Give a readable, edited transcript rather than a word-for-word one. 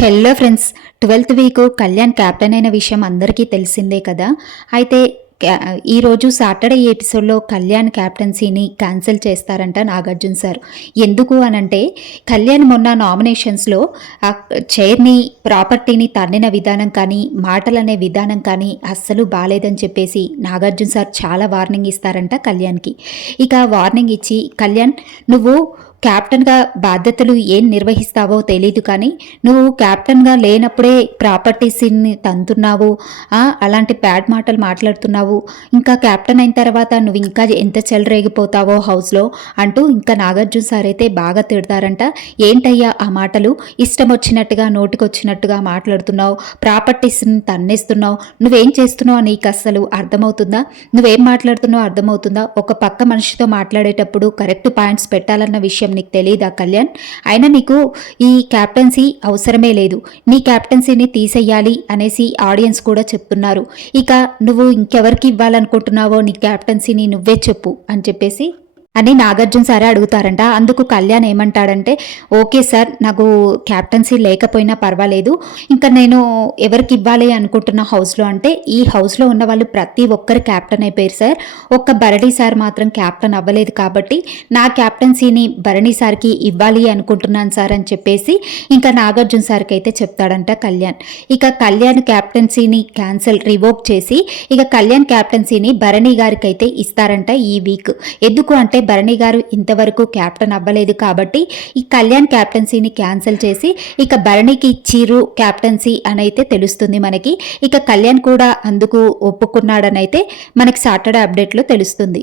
Hello friends, 12th week Kalyan captain అయిన విషయం అందరికీ తెలిసిందే కదా. అయితే ఈరోజు సాటర్డే ఎపిసోడ్లో కళ్యాణ్ క్యాప్టెన్సీని క్యాన్సిల్ చేస్తారంట నాగార్జున సార్. ఎందుకు అనంటే కళ్యాణ్ మొన్న నామినేషన్స్లో ఆ చైర్ని ప్రాపర్టీని తన్నిన విధానం కానీ మాటలనే విధానం కానీ అస్సలు బాలేదని చెప్పేసి నాగార్జున సార్ చాలా వార్నింగ్ ఇస్తారంట కళ్యాణ్కి. ఇక వార్నింగ్ ఇచ్చి కళ్యాణ్, నువ్వు క్యాప్టెన్గా బాధ్యతలు ఏం నిర్వహిస్తావో తెలీదు, కానీ నువ్వు క్యాప్టెన్గా లేనప్పుడే ప్రాపర్టీస్ని తంతున్నావు, అలాంటి బ్యాడ్ మాటలు మాట్లాడుతున్నావు, ఇంకా క్యాప్టెన్ అయిన తర్వాత నువ్వు ఇంకా ఎంత చెలరేగిపోతావో హౌస్లో అంటూ ఇంకా నాగార్జున సార్ అయితే బాగా తిడతారంట. ఏంటయ్యా ఆ మాటలు, ఇష్టం వచ్చినట్టుగా నోటికొచ్చినట్టుగా మాట్లాడుతున్నావు, ప్రాపర్టీస్ని తన్నేస్తున్నావు, నువ్వేం చేస్తున్నావు నీకు అస్సలు అర్థమవుతుందా, నువ్వేం మాట్లాడుతున్నావు అర్థమవుతుందా, ఒక పక్క మనిషితో మాట్లాడేటప్పుడు కరెక్ట్ పాయింట్స్ పెట్టాలన్న విషయం నీకు తెలీదా కళ్యాణ్, అయినా నీకు ఈ క్యాప్టెన్సీ అవసరమే లేదు, నీ క్యాప్టెన్సీని తీసేయాలి అనేసి ఆడియన్స్ కూడా చెప్తున్నారు. ఇక నువ్వు ఇంకెవరికి ఇవ్వాలనుకుంటున్నావో నీ క్యాప్టెన్సీని నువ్వే చెప్పు అని చెప్పేసి అని నాగార్జున సారే అడుగుతారంట. అందుకు కళ్యాణ్ ఏమంటాడంటే, ఓకే సార్, నాకు క్యాప్టెన్సీ లేకపోయినా పర్వాలేదు, ఇంకా నేను ఎవరికి ఇవ్వాలి అనుకుంటున్న హౌస్లో అంటే ఈ హౌస్లో ఉన్న వాళ్ళు ప్రతి ఒక్కరు క్యాప్టెన్ అయిపోయారు సార్, ఒక్క భరణి సార్ మాత్రం క్యాప్టెన్ అవ్వలేదు, కాబట్టి నా క్యాప్టెన్సీని భరణి సార్కి ఇవ్వాలి అనుకుంటున్నాను సార్ అని చెప్పేసి ఇంకా నాగార్జున సార్కి అయితే చెప్తాడంట కళ్యాణ్. ఇక కళ్యాణ్ క్యాప్టెన్సీని క్యాన్సిల్ రివోక్ చేసి ఇక కళ్యాణ్ క్యాప్టెన్సీని భరణి గారికి అయితే ఇస్తారంట ఈ వీక్. ఎందుకు అంటే భరణి గారు ఇంతవరకు క్యాప్టెన్ అవ్వలేదు కాబట్టి ఈ కళ్యాణ్ క్యాప్టెన్సీని క్యాన్సిల్ చేసి ఇక భరణికి ఇచ్చిరు క్యాప్టెన్సీ అనైతే తెలుస్తుంది మనకి. ఇక కళ్యాణ్ కూడా అందుకు ఒప్పుకున్నాడనైతే మనకి సాటర్డే అప్డేట్లో తెలుస్తుంది.